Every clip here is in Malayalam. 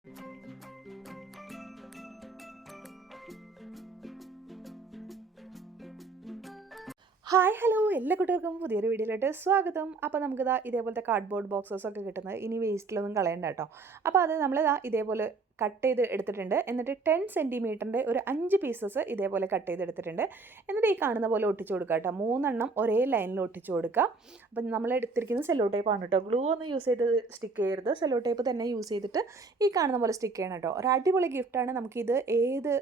ഹായ് ഹലോ എല്ലാ കുട്ടികൾക്കും പുതിയൊരു വീഡിയോയിലോട്ട് സ്വാഗതം. അപ്പോൾ നമുക്കിതാ ഇതേപോലത്തെ കാർഡ്ബോർഡ് ബോക്സസൊക്കെ കിട്ടുന്നത് ഇനി വേസ്റ്റിലൊന്നും കളയണ്ട കേട്ടോ. അപ്പോൾ അത് നമ്മളിതാ ഇതേപോലെ കട്ട് ചെയ്ത് എടുത്തിട്ടുണ്ട്. എന്നിട്ട് 10 സെൻറ്റിമീറ്ററിൻ്റെ ഒരു 5 പീസസ് ഇതേപോലെ കട്ട് ചെയ്തെടുത്തിട്ടുണ്ട്. എന്നിട്ട് ഈ കാണുന്ന പോലെ ഒട്ടിച്ചു കൊടുക്കുക കേട്ടോ. 3 എണ്ണം ഒരേ ലൈനിൽ ഒട്ടിച്ചു കൊടുക്കുക. അപ്പം നമ്മൾ എടുത്തിരിക്കുന്നത് സെല്ലോ ടേപ്പാണ് കേട്ടോ. ഗ്ലൂ ഒന്നും യൂസ് ചെയ്ത് സ്റ്റിക്ക് ചെയ്യരുത്. സെല്ലോ ടേപ്പ് തന്നെ യൂസ് ചെയ്തിട്ട് ഈ കാണുന്ന പോലെ സ്റ്റിക്ക് ചെയ്യണം കേട്ടോ. ഒരു അടിപൊളി ഗിഫ്റ്റാണ്. നമുക്കിത് ഏത്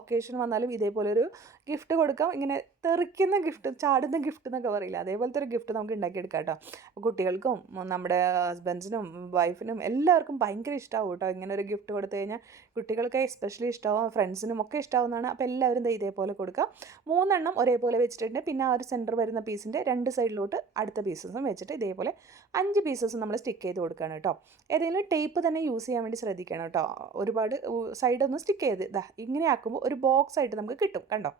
ഒക്കേഷൻ വന്നാലും ഇതേപോലെ ഒരു ഗിഫ്റ്റ് കൊടുക്കാം. ഇങ്ങനെ തെറിക്കുന്ന ഗിഫ്റ്റ്, ചാടുന്ന ഗിഫ്റ്റ് എന്നൊക്കെ പറയില്ല, അതേപോലത്തെ ഒരു ഗിഫ്റ്റ് നമുക്ക് ഉണ്ടാക്കിയെടുക്കാം കേട്ടോ. കുട്ടികൾക്കും നമ്മുടെ ഹസ്ബൻഡ്സിനും വൈഫിനും എല്ലാവർക്കും ഭയങ്കര ഇഷ്ടമാവും കേട്ടോ. ഇങ്ങനെ ഒരു ഗിഫ്റ്റ് കൊടുത്തു കഴിഞ്ഞാൽ കുട്ടികൾക്ക് എസ്പെഷ്യലി ഇഷ്ടമാവും, ഫ്രണ്ട്സിനും ഒക്കെ ഇഷ്ടമാവുന്നതാണ്. അപ്പോൾ എല്ലാവരും ഇതേപോലെ കൊടുക്കാം. 3 എണ്ണം ഒരേപോലെ വെച്ചിട്ടുണ്ട്. പിന്നെ ആ ഒരു സെൻറ്റർ വരുന്ന പീസിൻ്റെ 2 സൈഡിലോട്ട് അടുത്ത പീസസും വെച്ചിട്ട് ഇതേപോലെ 5 പീസസും നമ്മൾ സ്റ്റിക്ക് ചെയ്ത് കൊടുക്കുകയാണ് കേട്ടോ. ഏതെങ്കിലും ടേപ്പ് തന്നെ യൂസ് ചെയ്യാൻ വേണ്ടി ശ്രദ്ധിക്കണം കേട്ടോ. ഒരുപാട് സൈഡൊന്നും സ്റ്റിക്ക് ചെയ്ത് ഇങ്ങനെ ആക്കുമ്പോൾ ഒരു ബോക്സ് ആയിട്ട് നമുക്ക് കിട്ടും കണ്ടോ.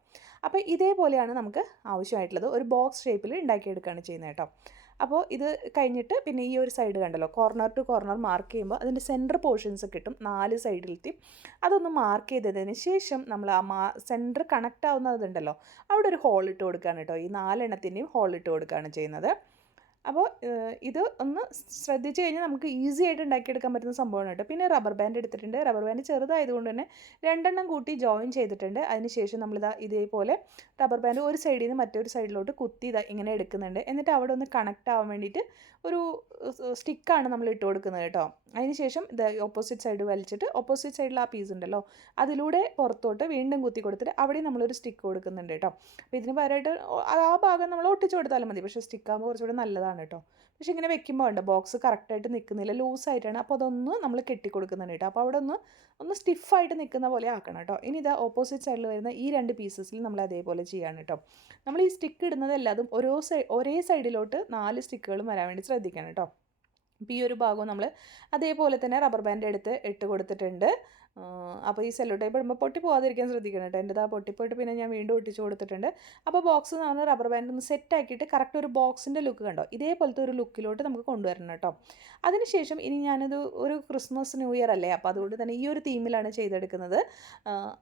അപ്പോൾ ഇതേപോലെയാണ് നമുക്ക് ആവശ്യമായിട്ടുള്ളത്. ഒരു ബോക്സ് ഷേപ്പിൽ ഉണ്ടാക്കിയെടുക്കുകയാണ് ചെയ്യുന്നത് കേട്ടോ. അപ്പോൾ ഇത് കഴിഞ്ഞിട്ട് പിന്നെ ഈ ഒരു സൈഡ് കണ്ടല്ലോ, കോർണർ ടു കോർണർ മാർക്ക് ചെയ്യുമ്പോൾ അതിൻ്റെ സെൻറ്റർ പോർഷൻസ് കിട്ടും 4 സൈഡിലെത്തി. അതൊന്ന് മാർക്ക് ചെയ്തതിന് ശേഷം നമ്മൾ ആ സെൻറ്റർ കണക്റ്റ് ആവുന്നതുണ്ടല്ലോ, അവിടെ ഒരു ഹോൾ ഇട്ട് കൊടുക്കുകയാണ് കേട്ടോ. ഈ 4 എണ്ണത്തിൻ്റെയും ഹോൾ ഇട്ട് കൊടുക്കുകയാണ് ചെയ്യുന്നത്. അപ്പോൾ ഇത് ഒന്ന് ശ്രദ്ധിച്ച് കഴിഞ്ഞാൽ നമുക്ക് ഈസി ആയിട്ട് ഉണ്ടാക്കിയെടുക്കാൻ പറ്റുന്ന സംഭവമാണ് കേട്ടോ. പിന്നെ റബ്ബർ ബാൻഡ് എടുത്തിട്ടുണ്ട്. റബ്ബർ ബാൻഡ് ചെറുതായതുകൊണ്ട് തന്നെ 2 എണ്ണം കൂട്ടി ജോയിൻ ചെയ്തിട്ടുണ്ട്. അതിനുശേഷം നമ്മളിതാ ഇതേപോലെ റബ്ബർ ബാൻഡ് ഒരു സൈഡിൽ നിന്ന് മറ്റൊരു സൈഡിലോട്ട് കുത്തി ഇങ്ങനെ എടുക്കുന്നുണ്ട്. എന്നിട്ട് അവിടെ ഒന്ന് കണക്റ്റ് ആവാൻ വേണ്ടിയിട്ട് ഒരു സ്റ്റിക്കാണ് നമ്മൾ ഇട്ട് കൊടുക്കുന്നത് കേട്ടോ. അതിനുശേഷം ഇത് ഓപ്പോസിറ്റ് സൈഡ് വലിച്ചിട്ട് ഓപ്പോസിറ്റ് സൈഡിൽ ആ പീസ് ഉണ്ടല്ലോ അതിലൂടെ പുറത്തോട്ട് വീണ്ടും കുത്തി കൊടുത്തിട്ട് അവിടെ നമ്മളൊരു സ്റ്റിക്ക് കൊടുക്കുന്നുണ്ട് കേട്ടോ. അപ്പോൾ ഇതിന് പകരമായിട്ട് ആ ഭാഗം നമ്മൾ ഒട്ടിച്ച് കൊടുത്താലും മതി. പക്ഷേ സ്റ്റിക്കാകുമ്പോൾ കുറച്ചുകൂടെ നല്ലതാണ് കേട്ടോ. പക്ഷേ ഇങ്ങനെ വെക്കുമ്പോൾ ഉണ്ട് ബോക്സ് കറക്റ്റായിട്ട് നിൽക്കുന്നില്ല, ലൂസായിട്ടാണ്. അപ്പോൾ അതൊന്ന് നമ്മൾ കെട്ടിക്കൊടുക്കുന്നുണ്ട് കേട്ടോ. അപ്പോൾ അവിടെ ഒന്ന് സ്റ്റിഫായിട്ട് നിൽക്കുന്ന പോലെ ആക്കണം കേട്ടോ. ഇനി ഇത് ഓപ്പോസിറ്റ് സൈഡിൽ വരുന്ന ഈ 2 പീസസിൽ നമ്മൾ അതേപോലെ ചെയ്യാണ് കേട്ടോ. നമ്മൾ ഈ സ്റ്റിക്ക് ഇടുന്നത് എല്ലാതും ഒരേ സൈഡിലോട്ട് 4 സ്റ്റിക്കുകളും വരാൻ വേണ്ടി ശ്രദ്ധിക്കണം കേട്ടോ. അപ്പോൾ ഈ ഒരു ഭാഗവും നമ്മൾ അതേപോലെ തന്നെ റബ്ബർ ബാൻഡ് എടുത്ത് ഇട്ട് കൊടുത്തിട്ടുണ്ട്. അപ്പോൾ ഈ സെല്ലോ ടേപ്പ് ഇടുമ്പോൾ പൊട്ടി പോകാതിരിക്കാൻ ശ്രദ്ധിക്കണം കേട്ടോ. എൻ്റെ പൊട്ടിപ്പോയിട്ട് പിന്നെ ഞാൻ വീണ്ടും ഒട്ടിച്ച് കൊടുത്തിട്ടുണ്ട്. അപ്പോൾ ബോക്സ് നമ്മൾ റബ്ബർ ബാൻഡ് ഒന്ന് സെറ്റ് ആക്കിയിട്ട് കറക്റ്റ് ഒരു ബോക്സിൻ്റെ ലുക്ക് കണ്ടോ, ഇതേപോലത്തെ ഒരു ലുക്കിലോട്ട് നമുക്ക് കൊണ്ടുവരണം കേട്ടോ. അതിനുശേഷം ഇനി ഞാനിത് ഒരു ക്രിസ്മസ് ന്യൂ ഇയർ അല്ലേ, അപ്പോൾ അതുകൊണ്ട് തന്നെ ഈ ഒരു തീമിലാണ് ചെയ്തെടുക്കുന്നത്.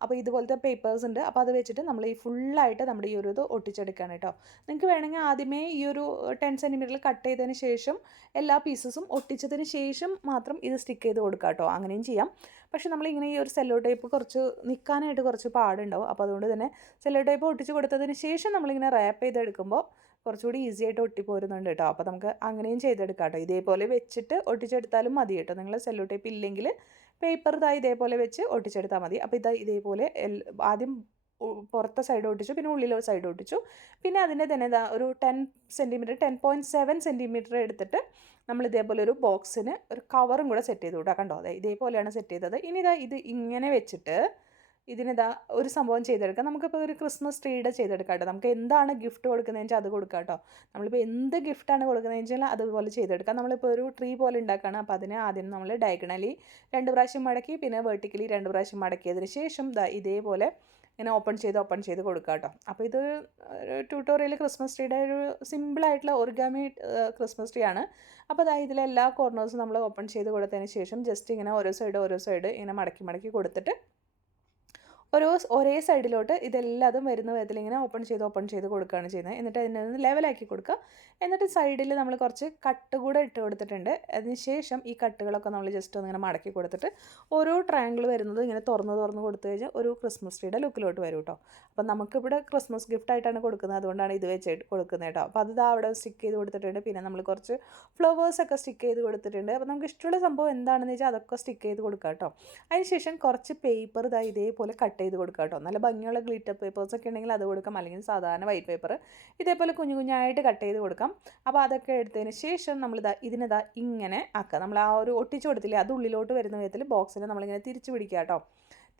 അപ്പോൾ ഇതുപോലത്തെ പേപ്പേഴ്സ് ഉണ്ട്. അപ്പോൾ അത് വെച്ചിട്ട് നമ്മൾ ഈ ഫുള്ളായിട്ട് നമ്മുടെ ഈ ഒരു ഇത് ഒട്ടിച്ചെടുക്കുകയാണ് കേട്ടോ. നിങ്ങൾക്ക് വേണമെങ്കിൽ ആദ്യമേ ഈ ഒരു 10 സെൻറ്റിമീറ്ററിൽ കട്ട് ചെയ്തതിന് ശേഷം എല്ലാ പീസസും ഒട്ടിച്ചതിന് ശേഷം മാത്രം ഇത് സ്റ്റിക്ക് ചെയ്ത് കൊടുക്കുക കേട്ടോ. അങ്ങനെയും ചെയ്യാം. പക്ഷേ നമ്മളിങ്ങനെ ഈ ഒരു സെല്ലോ ടേപ്പ് കുറച്ച് നിൽക്കാനായിട്ട് കുറച്ച് പാടുണ്ടാവും. അപ്പോൾ അതുകൊണ്ട് തന്നെ സെല്ലോ ടേപ്പ് ഒട്ടിച്ച് കൊടുത്തതിന് ശേഷം നമ്മളിങ്ങനെ റാപ്പ് ചെയ്തെടുക്കുമ്പോൾ കുറച്ചുകൂടി ഈസി ആയിട്ട് ഒട്ടിപ്പോരുന്നുണ്ട് കേട്ടോ. അപ്പോൾ നമുക്ക് അങ്ങനെയും ചെയ്തെടുക്കാം കേട്ടോ. ഇതേപോലെ വെച്ചിട്ട് ഒട്ടിച്ചെടുത്താലും മതി കേട്ടോ. നിങ്ങൾ സെല്ലോ ടേപ്പ് ഇല്ലെങ്കിൽ പേപ്പർ ഇതേപോലെ വെച്ച് ഒട്ടിച്ചെടുത്താൽ മതി. അപ്പോൾ ഇതേപോലെ ആദ്യം പുറത്തെ സൈഡ് ഒട്ടിച്ചു, പിന്നെ ഉള്ളിലെ സൈഡ് ഒട്ടിച്ചു. പിന്നെ അതിൻ്റെ തന്നെ ഒരു 10 സെൻറ്റിമീറ്റർ 10.7 സെൻറ്റിമീറ്റർ എടുത്തിട്ട് നമ്മൾ ഇതേപോലെ ഒരു ബോക്സിന് ഒരു കവറും കൂടെ സെറ്റ് ചെയ്ത് കൂട്ടാ കണ്ടോ. ഇതേപോലെയാണ് സെറ്റ് ചെയ്തത്. ഇനി ഇത് ഇങ്ങനെ വെച്ചിട്ട് ഒരു സംഭവം ചെയ്തെടുക്കാം. നമുക്കിപ്പോൾ ഒരു ക്രിസ്മസ് ട്രീയുടെ ചെയ്തെടുക്കാം കേട്ടോ. നമുക്ക് എന്താണ് ഗിഫ്റ്റ് കൊടുക്കുന്നതെന്ന് വെച്ചാൽ അത് കൊടുക്കാം കേട്ടോ. നമ്മളിപ്പോൾ എന്ത് ഗിഫ്റ്റാണ് കൊടുക്കുന്നതെന്ന് വെച്ചാൽ അതുപോലെ ചെയ്തെടുക്കാം. നമ്മളിപ്പോൾ ഒരു ട്രീ പോലെ ഉണ്ടാക്കുകയാണ്. അപ്പോൾ അതിനെ ആദ്യം നമ്മൾ ഡയഗണലി 2 പ്രാവശ്യം മടക്കി, പിന്നെ വെർട്ടിക്കലി 2 പ്രാവശ്യം മടക്കിയതിന് ശേഷം ഇതേപോലെ ഇങ്ങനെ ഓപ്പൺ ചെയ്ത് കൊടുക്കുക കേട്ടോ. അപ്പോൾ ഇത് ട്യൂട്ടോറിയൽ ക്രിസ്മസ് ട്രീയുടെ ഒരു സിമ്പിളായിട്ടുള്ള ഒറിഗാമി ക്രിസ്മസ് ട്രീ ആണ്. അപ്പോൾ ഇതിലെ എല്ലാ കോർണേഴ്സും നമ്മൾ ഓപ്പൺ ചെയ്ത് കൊടുത്തതിന് ശേഷം ജസ്റ്റ് ഇങ്ങനെ ഓരോ സൈഡ് ഇങ്ങനെ മടക്കി കൊടുത്തിട്ട് ഒരേ സൈഡിലോട്ട് ഇതെല്ലാതും വരുന്ന വിധത്തിൽ ഇങ്ങനെ ഓപ്പൺ ചെയ്ത് കൊടുക്കുകയാണ് ചെയ്യുന്നത്. എന്നിട്ട് അതിനെ ഒന്ന് ലെവലാക്കി കൊടുക്കുക. എന്നിട്ട് സൈഡിൽ നമ്മൾ കുറച്ച് കട്ട് കൂടെ ഇട്ട് കൊടുത്തിട്ടുണ്ട്. അതിന് ശേഷം ഈ കട്ടുകളൊക്കെ നമ്മൾ ജസ്റ്റ് ഒന്ന് ഇങ്ങനെ മടക്കി കൊടുത്തിട്ട് ഓരോ ട്രയാങ്കിൾ വരുന്നത് ഇങ്ങനെ തുറന്ന് കൊടുത്തു കഴിഞ്ഞാൽ ഒരു ക്രിസ്മസ് ട്രീയുടെ ലുക്കിലോട്ട് വരും കേട്ടോ. അപ്പോൾ നമുക്കിവിടെ ക്രിസ്മസ് ഗിഫ്റ്റായിട്ടാണ് കൊടുക്കുന്നത്, അതുകൊണ്ടാണ് ഇത് വെച്ച് കൊടുക്കുന്നത് കേട്ടോ. അപ്പോൾ അത് അവിടെ സ്റ്റിക്ക് ചെയ്ത് കൊടുത്തിട്ടുണ്ട്. പിന്നെ നമ്മൾ കുറച്ച് ഫ്ലവേഴ്സൊക്കെ സ്റ്റിക്ക് ചെയ്ത് കൊടുത്തിട്ടുണ്ട്. അപ്പോൾ നമുക്ക് ഇഷ്ടമുള്ള സംഭവം എന്താണെന്ന് വെച്ചാൽ അതൊക്കെ സ്റ്റിക്ക് ചെയ്ത് കൊടുക്കുക കേട്ടോ. അതിനുശേഷം കുറച്ച് പേപ്പർ ഇതേപോലെ കട്ട് ചെയ്ത് കൊടുക്കുക കേട്ടോ. നല്ല ഭംഗിയുള്ള ഗ്ലിറ്റർ പേപ്പേഴ്സൊക്കെ ഉണ്ടെങ്കിൽ അത് കൊടുക്കാം, അല്ലെങ്കിൽ സാധാരണ വൈറ്റ് പേപ്പർ ഇതേപോലെ കുഞ്ഞായിട്ട് കട്ട് ചെയ്ത് കൊടുക്കാം. അപ്പോൾ അതൊക്കെ എടുത്തതിന് ശേഷം ഇതിനെ ഇങ്ങനെ ആക്കുക. നമ്മൾ ആ ഒരു ഒട്ടിച്ച് കൊടുത്തില്ലേ, അത് ഉള്ളിലോട്ട് വരുന്ന വിധത്തിൽ ബോക്സിനെ നമ്മളിങ്ങനെ തിരിച്ച് പിടിക്കുക കേട്ടോ.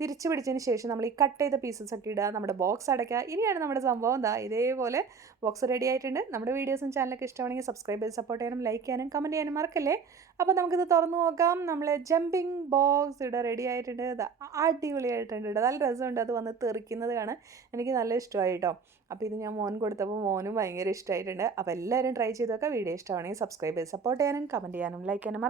തിരിച്ച് പിടിച്ചതിന് ശേഷം നമ്മൾ ഈ കട്ട് ചെയ്ത പീസസൊക്കെ ഇടുക, നമ്മുടെ ബോക്സ് അടയ്ക്കുക. ഇനിയാണ് നമ്മുടെ സംഭവം ഇതേപോലെ ബോക്സ് റെഡി ആയിട്ടുണ്ട്. നമ്മുടെ വീഡിയോസും ചാനലൊക്കെ ഇഷ്ടമാണെങ്കിൽ സബ്സ്ക്രൈബ് ചെയ്ത് സപ്പോർട്ട് ചെയ്യാനും ലൈക്ക് ചെയ്യാനും കമൻറ്റ് ചെയ്യാനും മറക്കല്ലേ. അപ്പോൾ നമുക്കിത് തുറന്നു നോക്കാം. നമ്മൾ ജമ്പിങ് ബോക്സ് ഇവിടെ റെഡി ആയിട്ടുണ്ട്. അടിപൊളിയായിട്ടുണ്ട്. നല്ല രസമുണ്ട് അത് വന്ന് തെറിക്കുന്നത് കാണാൻ. എനിക്ക് നല്ല ഇഷ്ടമായി കേട്ടോ. അപ്പോൾ ഇത് ഞാൻ മോൻ കൊടുത്തപ്പോൾ മോനും ഭയങ്കര ഇഷ്ടമായിട്ടുണ്ട്. അപ്പോൾ എല്ലാവരും ട്രൈ ചെയ്ത് നോക്കാം. വീഡിയോ ഇഷ്ടമാണെങ്കിൽ സബ്സ്ക്രൈബ് ചെയ്ത് സപ്പോർട്ട് ചെയ്യാനും കമൻറ്റ് ചെയ്യാനും ലൈക്ക് ചെയ്യാനും